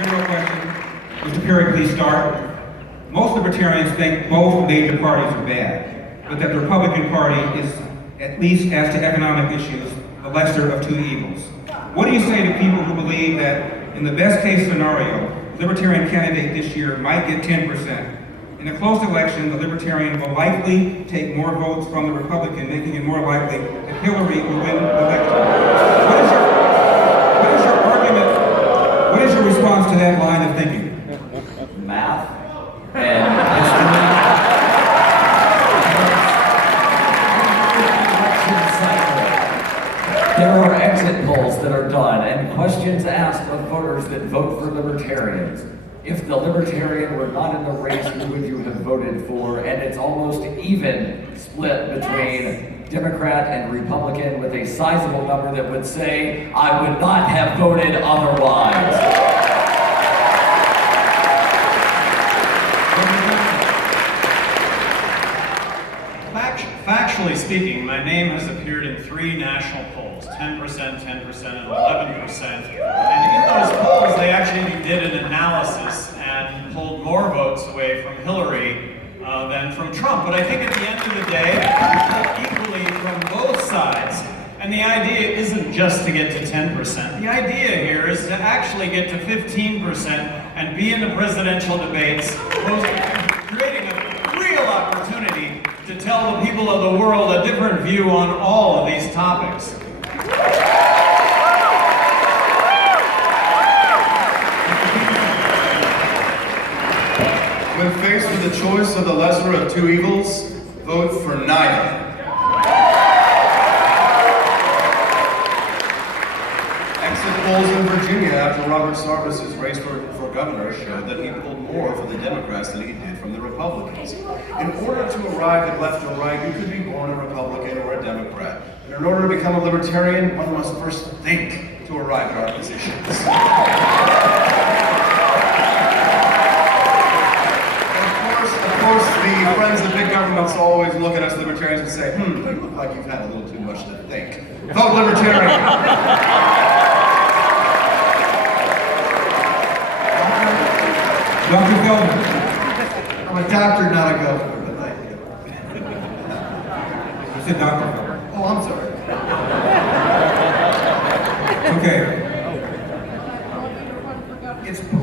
General question. Mr. Perry, please start. Most libertarians think both major parties are bad, but that the Republican Party is, at least as to economic issues, the lesser of two evils. What do you say to people who believe that, in the best case scenario, the Libertarian candidate this year might get 10%? In a close election, the Libertarian will likely take more votes from the Republican, making it more likely that Hillary will win the election. What is your argument? What is your response to that line of thinking? Math and history. There are exit polls that are done and questions asked of voters that vote for Libertarians. If the Libertarian were not in the race, who would you have voted for? And it's almost even split between Democrat and Republican, with a sizable number that would say, I would not have voted otherwise. Factually speaking, my name has appeared in 3 national polls, 10%, 10%, and 11%. And in those polls, they actually did an analysis and pulled more votes away from Hillary than from Trump. But I think at the end of the day, we pulled equally from both sides. And the idea isn't just to get to 10%. The idea here is to actually get to 15% and be in the presidential debates, creating a real opportunity to tell the people of the world a different view on all of these topics. When faced with the choice of the lesser of two evils, vote for neither. Exit polls in Virginia after Robert Sarvis's race for governor showed that he pulled more for the Democrats than he did from the Republicans. In order to arrive at left or right, you could be born a Republican or a Democrat. And in order to become a Libertarian, one must first think to arrive at our positions. Of course, the friends of big governments always look at us Libertarians and say, you look like you've had a little too much to think. Vote Libertarian. Dr. Feldman. I'm a doctor, not a governor, but thank you. You said Dr. Feldman. Oh, I'm sorry. Okay.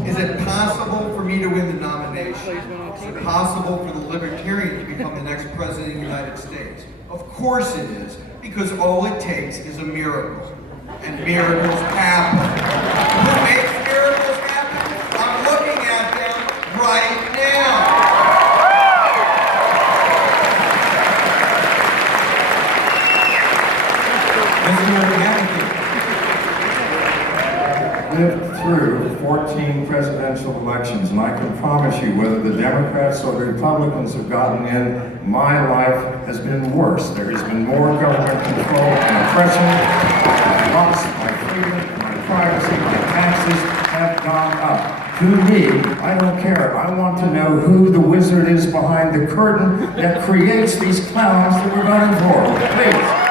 Is it possible for me to win the nomination? Is it possible for the Libertarian to become the next president of the United States? Of course it is, because all it takes is a miracle. And miracles happen. Who makes miracles happen? I'm looking at them right now. Lived through 14 presidential elections, and I can promise you, whether the Democrats or the Republicans have gotten in, my life has been worse. There has been more government control and oppression. My loss, my freedom, my privacy, my taxes have gone up. To me, I don't care. I want to know who the wizard is behind the curtain that creates these clowns that we're running for. Please.